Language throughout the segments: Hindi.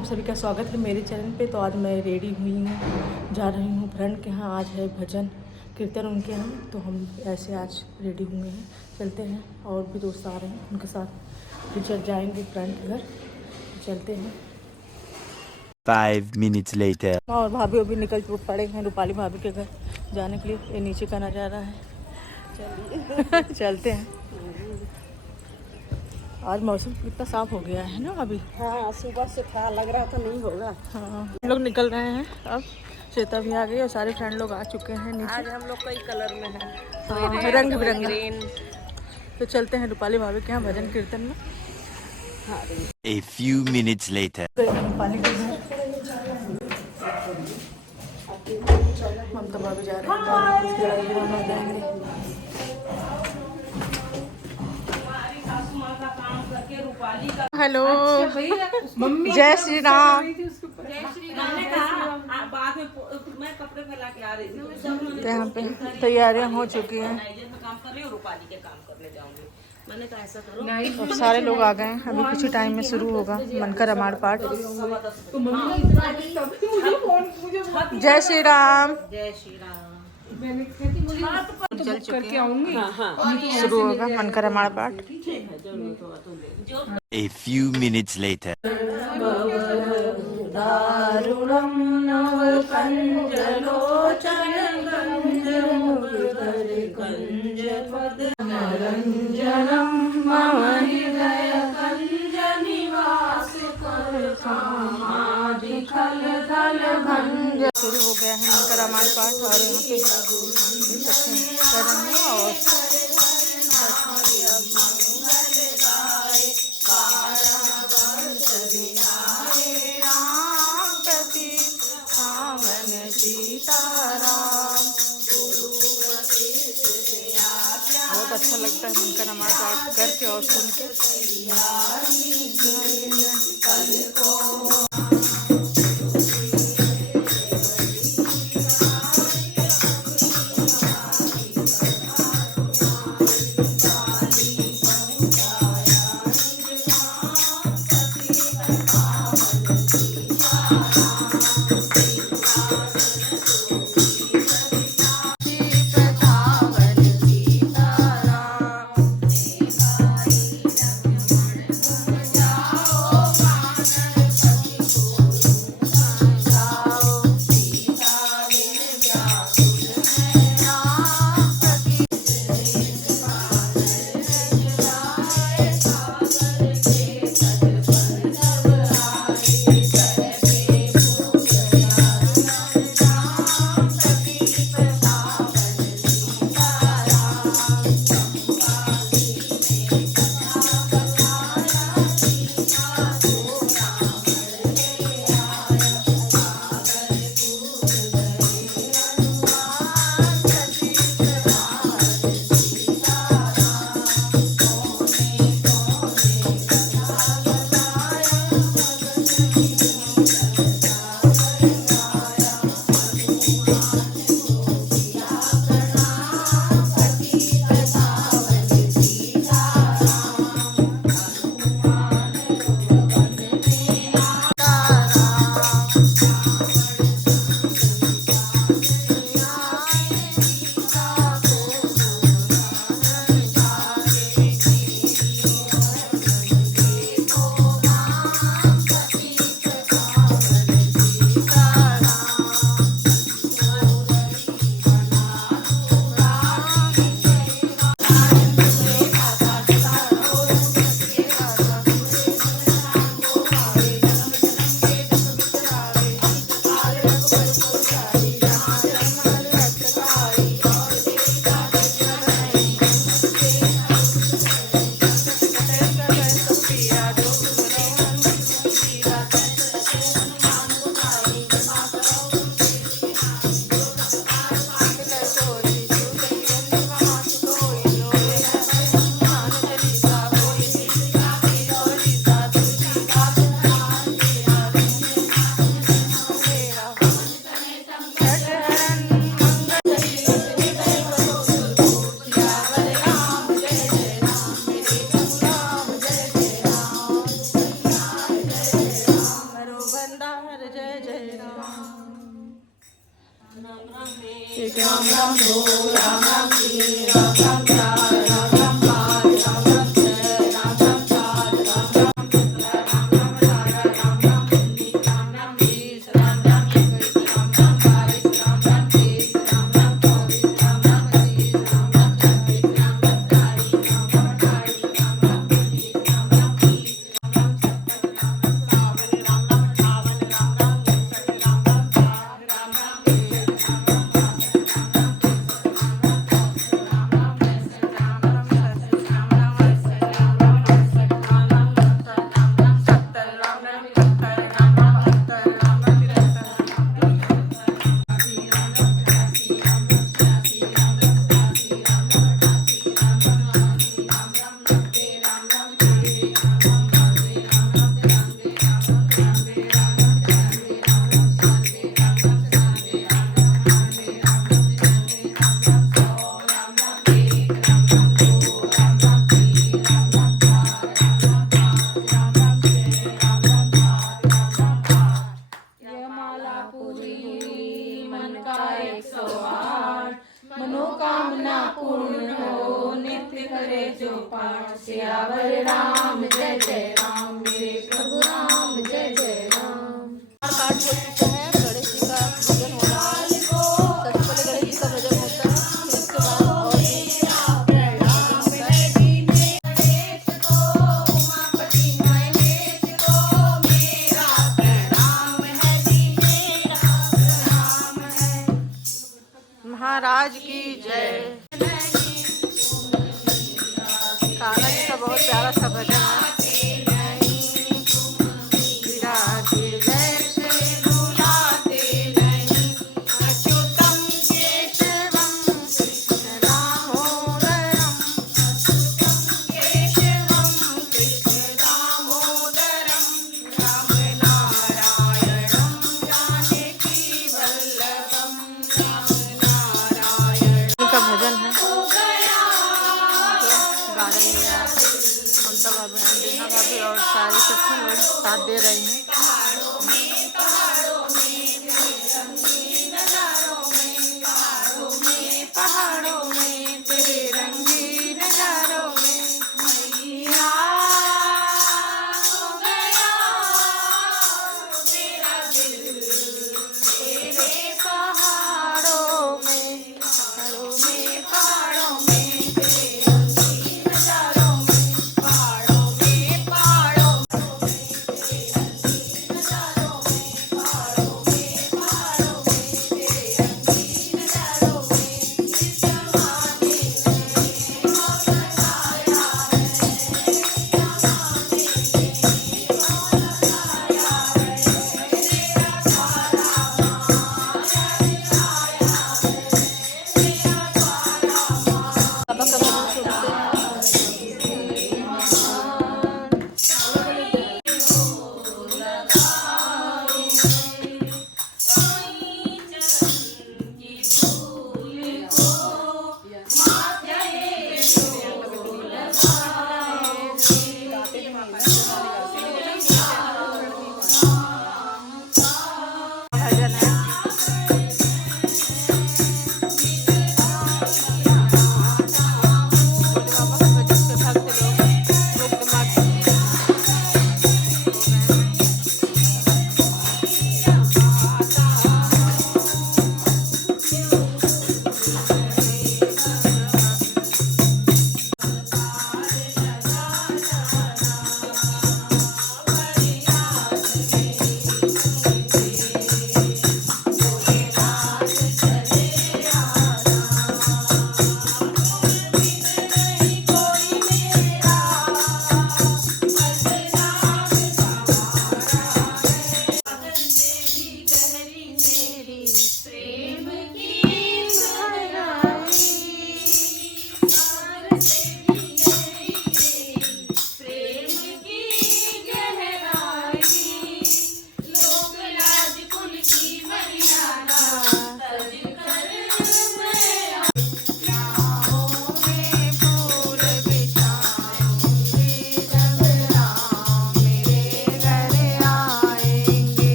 आप सभी का स्वागत है मेरे चैनल पे। तो आज मैं रेडी हुई हूँ, जा रही हूँ फ्रेंड के यहाँ। आज है भजन कीर्तन उनके यहाँ, तो हम ऐसे आज रेडी हुए हैं, चलते हैं। और भी दोस्त आ रहे हैं, उनके साथ फिर चल जाएंगे फ्रेंड के घर, चलते हैं। 5 minutes later. और भाभी अभी निकल पड़े हैं रूपाली भाभी के घर जाने के लिए। ये नीचे का नज़ारा है, चलिए चलते हैं। आज मौसम कितना साफ हो गया है ना अभी। हाँ, सुबह से था, लग रहा था नहीं होगा। हाँ, हम लोग निकल रहे हैं अब। श्वेता भी आ गई और सारे फ्रेंड लोग आ चुके हैं नीचे। आज हम लोग कई कलर में है, हाँ, रंग बिरंगा। ग्रीन। तो चलते हैं रूपाली भाभी के यहाँ भजन कीर्तन में। A few minutes later. Rupali के घर ममता भाभी जा रहे हैं। हेलो, जय श्री राम। तो यहाँ पे तैयारियां हो चुकी हैं, और सारे लोग आ गए हैं। अभी कुछ ही टाइम में शुरू होगा मन का रामायण पाठ। जय श्री राम। जय श्री राम। चल चुके हैं, शुरू होगा मन का रामायण पाठ। A few minutes later. दारुणं नव कंजलोचन कंजपद नरंजनम मम हृदय कंज निवास कर कामादि खल खल भंज। शुरू हो गया है मन का रामायण पाठ, और यहाँ पे कर रहे हैं। और बहुत अच्छा लगता है मन का रामायण पाठ करके और सुन के। सियावर राम जय जय राम, मेरे प्रभु राम जय जय राम। पाठ हो चुका है, गणेश जी का भजन हो रहा है। सबसे पहले गणेश जी का भजन होता है, फिर उसके बाद और महाराज की जय। कान्हा जी का बहुत प्यारा सा भजन है। का भजन है, गा रही है ममता भाभी, अंजना भाभी और सारे सखी लोग साथ दे रहे हैं। पहाड़ों में तेरे रंगीन नजारों में मैया हो गया तेरा दिल, तेरे पहाड़ों में पहाड़ों में पहाड़ों में तेरे रंगीन नजारों में, पहाड़ों में पहाड़ों में तेरे रंगीन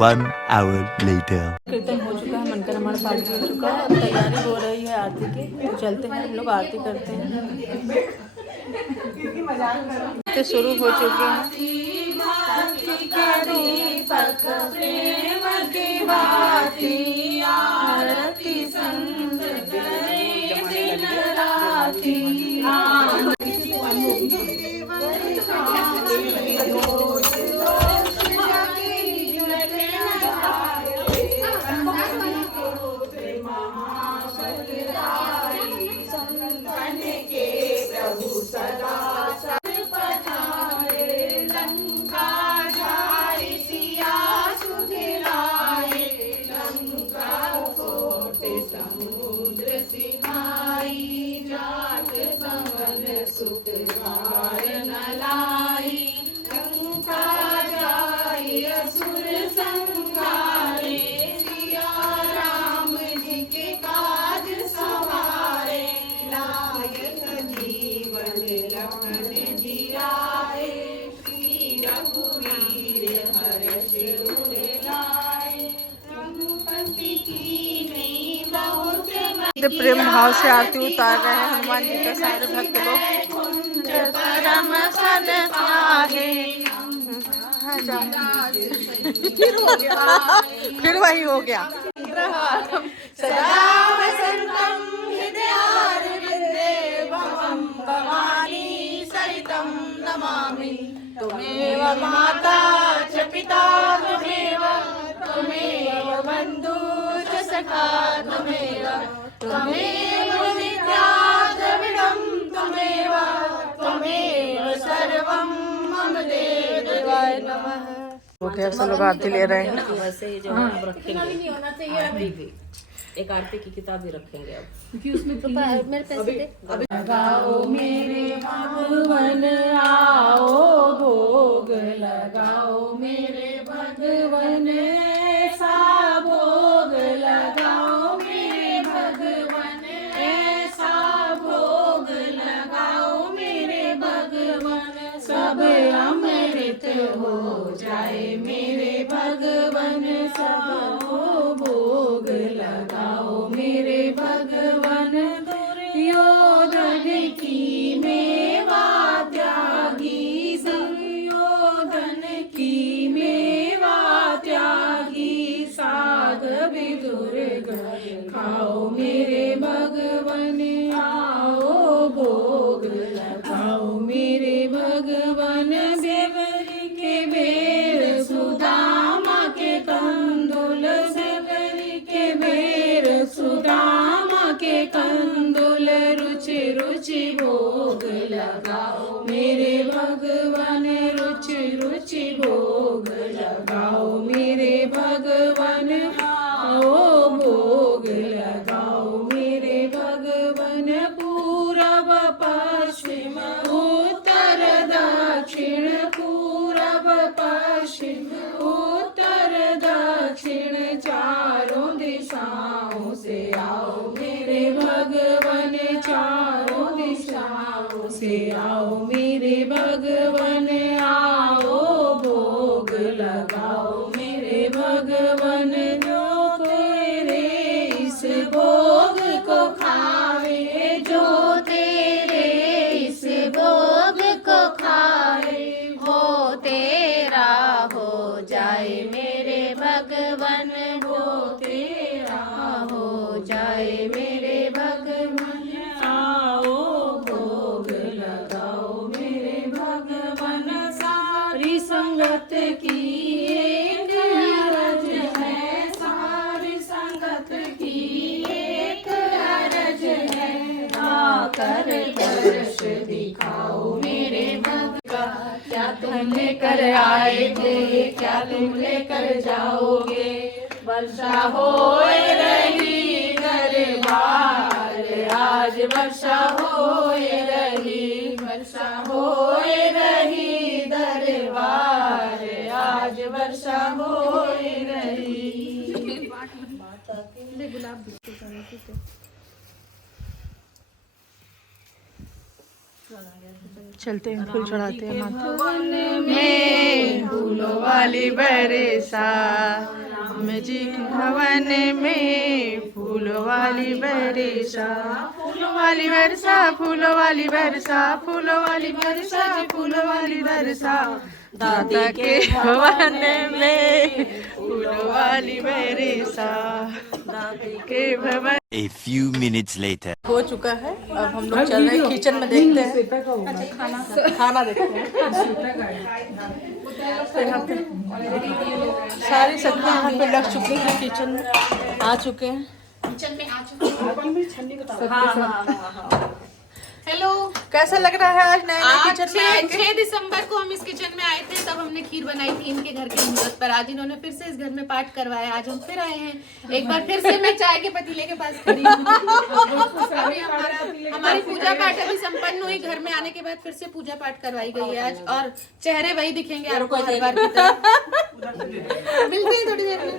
1 hour later. कीर्तन हो चुका है, मनकर हमारा पाठ भी हो चुका है, अब तैयारी हो रही है आरती की। तो चलते हैं, हम लोग आरती करते हैं। आरती शुरू हो चुकी है। आरती संग करे दिन राती। प्रेम भाव से आरती उतार रहे हैं हनुमान जी के सारे भक्त लोग। फिर हो गया, फिर वही हो गया। सदा वसंतम हृदयारविंदे भवं भवानी सहितं नमामि। त्वमेव माता च पिता त्वमेव, त्वमेव बन्धु च सखा त्वमेव, त्वमेव विद्या द्रविडं त्वमेव, त्वमेव सर्वं मम देवाय नमः। ओके, सब लोग आरती ले रहे हैं। वैसे ही जो हम रखेंगे आरती भी, एक आरती की किताब भी रखेंगे अब, क्योंकि उसमें तो मेरे पैसे दे। लगाओ मेरे भगवन आओ भोग लगाओ मेरे भगवन ऐसा भोग लगाओ मेरे भगवन ऐसा भोग लगाओ मेरे भगवन सब अमृत हो जाए मेरे भगवन सब भोग लगाओ मेरे भगवन दुर्योधन की मेवा त्यागी दुर्योधन की मेवा त्यागी साध विदुर खाओ मेरे भगवन आओ भोग लगाओ मेरे भगवन देवर के बेर सुदामा के कंदुल देवर के बेर सुदामा के कंदुल रुचि रुचि भोग लगाओ मेरे भगवन रुचि रुचि भोग लगाओ मेरे भगवन आओ भोग लगाओ मेरे भगवन पूरब पश्चिम उत्तर दक्षिण पूरब पश्चिम उत्तर दक्षिण चारों दिशाओं से आओ मेरे भगवन चारों दिशाओं से आओ मेरे भगवन आओ भोग लगाओ मेरे भगवन जो तेरे इस भोग को खावे जो तेरे इस भोग को खावे वो तेरा हो जाए मेरे भगवन वो तेरा हो जाए मेरे भगवन आओ भोग लगाओ मेरे भगवन सारी संगत की एक अरज है सारी संगत की एक अरज है आकर दर्श दिखाओ मेरे भगवन क्या तुम लेकर आए थे क्या तुम लेकर जाओगे वर्षा होए रही दरबार आज वर्षा होए रही वर्षा होए रही दरबार आज वर्षा होए रही। गुलाब चलते हैं, फूल चढ़ाते हैं माता में। फूलों वाली बरसा राम जी के भवन में, फूलों वाली बरसा, फूलों वाली बरसा, फूलों वाली बरसा, फूलों वाली बरसा, फूलों वाली बरसा, दादा के भवन में, फूलों वाली बरसा, दादा के भवन। A few minutes later. हो चुका है, अब हम लोग चल रहे हैं किचन में, देखते हैं खाना देखते हैं। तो यहाँ पे सारी सब्जियाँ यहाँ पे लग चुकी हैं, किचन में आ चुके हैं। हेलो, कैसा लग रहा है आज नए किचन में आके? 6 दिसंबर को हम इस किचन में आए थे, तब हमने खीर बनाई थी इनके घर के मुहूर्त पर। आज इन्होंने फिर से इस घर में पाठ करवाया, आज हम फिर आए हैं। एक बार फिर से मैं चाय के पतीले के पास खड़ी हूँ। हमारी पूजा पाठ अभी संपन्न हुई, घर में आने के बाद फिर से पूजा पाठ करवाई गई है आज, और चेहरे वही दिखेंगे आपको हर बार की तरह। मिलते हैं थोड़ी देर में।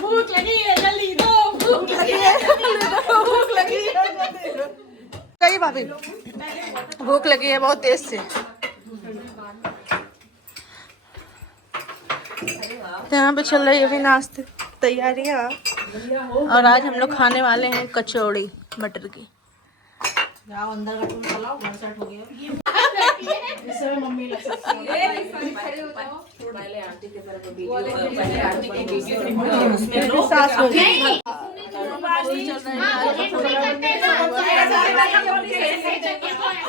भूख लगी है, जल्दी दो। भूख लगी है, भूख लगी है, कही भाभी भूख लगी है बहुत तेज से। यहाँ पे चल रही है अभी नाश्ते तैयारियाँ, और आज हम लोग खाने वाले हैं कचौड़ी मटर की।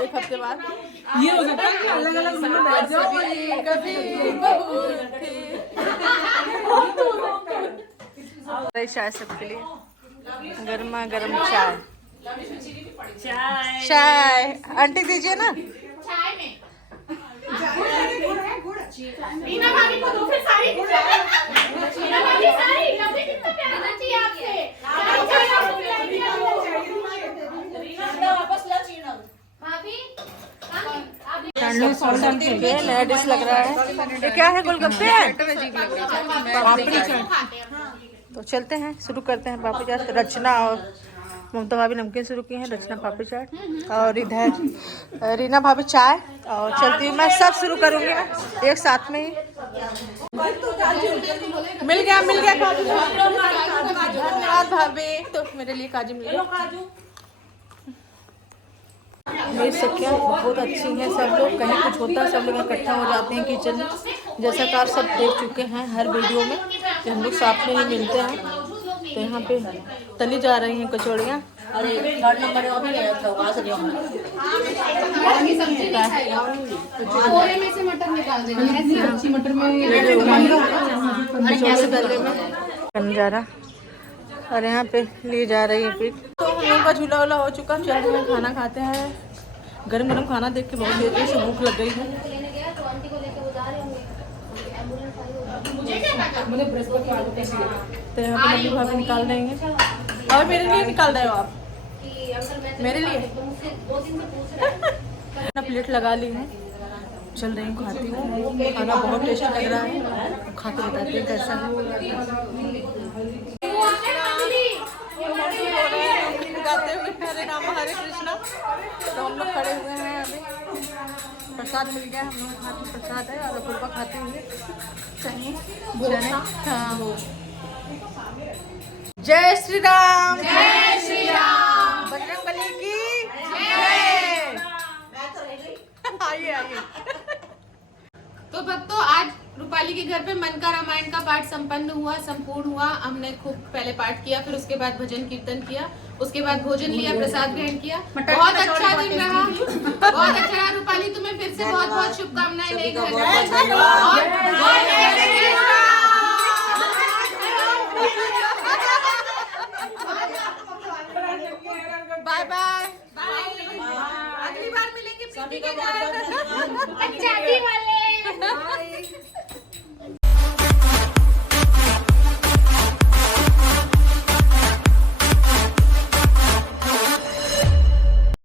एक हफ्ते बाद ये हो सकता है कि अलग अलग मूड बैठ जाओ, कभी चाय सबके लिए गर्मा गर्म चाय। चाय आंटी दीजिए ना। रीना भाभी को दो, फिर साड़ी रीना भाभी साड़ी लंबी कितना प्यारा चाहिए आपसे। वापस ला चीना भाभी। नया डिश लग रहा है। ये क्या है? गोलगप्पे हैं, पापड़ी चाट। तो चलते हैं, शुरू करते हैं पापड़ी चाट। रचना और ममता भाभी नमकीन शुरू की हैं, रचना पापड़ी चाट, और इधर रीना भाभी चाय। और चलती हूँ मैं, सब शुरू करूँगी मैं एक साथ में ही। मिल गया काजू। धन्यवाद भाभी, तो मेरे लिए काजू मिल गया। मेरी सखियाँ बहुत अच्छी हैं, सब लोग कहीं कुछ होता है सब लोग इकट्ठा हो जाते हैं किचन में। जैसा कि आप सब देख चुके हैं हर वीडियो में कि हम लोग साथ में ही मिलते हैं। तो यहाँ पे तली जा रही हैं कचौड़ियाँ। अरे 3rd नंबर में भी गया था, वहाँ से थोड़े में से मटर निकाल देना, ऐसी अच्छी मटर में कचौड़ी तले में बन जा रहा, और यहाँ पे ली जा रही है पीठ। तो हम लोग का झूला वूला हो चुका, चल रहे हैं खाना खाते हैं। गरम गरम खाना देख के बहुत देर से भूख लग गई है। तो यहाँ पे मम्मी भाभी निकाल देंगे, और मेरे लिए निकाल रहे हो आप? मेरे लिए अपना प्लेट लगा ली हूँ, चल रही हूँ, खाती हूँ। खाना बहुत टेस्टी लग रहा है, खा के बताते हैं कैसा गाते हुए हरे राम हरे कृष्णा। तो हम लोग खड़े हुए हैं, अभी प्रसाद मिल गया, हम लोग हाथ में प्रसाद है, और अपूर्वा खाते हुए चने। हाँ। जय श्री राम, जय श्री राम, बजरंगबली की जय। आइए। तो भक्तों, आज रूपाली के घर पे मन का रामायण का पाठ संपूर्ण हुआ। हमने खूब पहले पाठ किया, फिर उसके बाद भजन कीर्तन किया, उसके बाद भोजन लिया, प्रसाद ग्रहण किया। बहुत अच्छा दिन रहा, बहुत अच्छा रहा। रूपाली, तुम्हें फिर से बहुत बहुत शुभकामनाएं। नए घर बाय बाय, अगली बार मिलेंगे पंचायती वाले।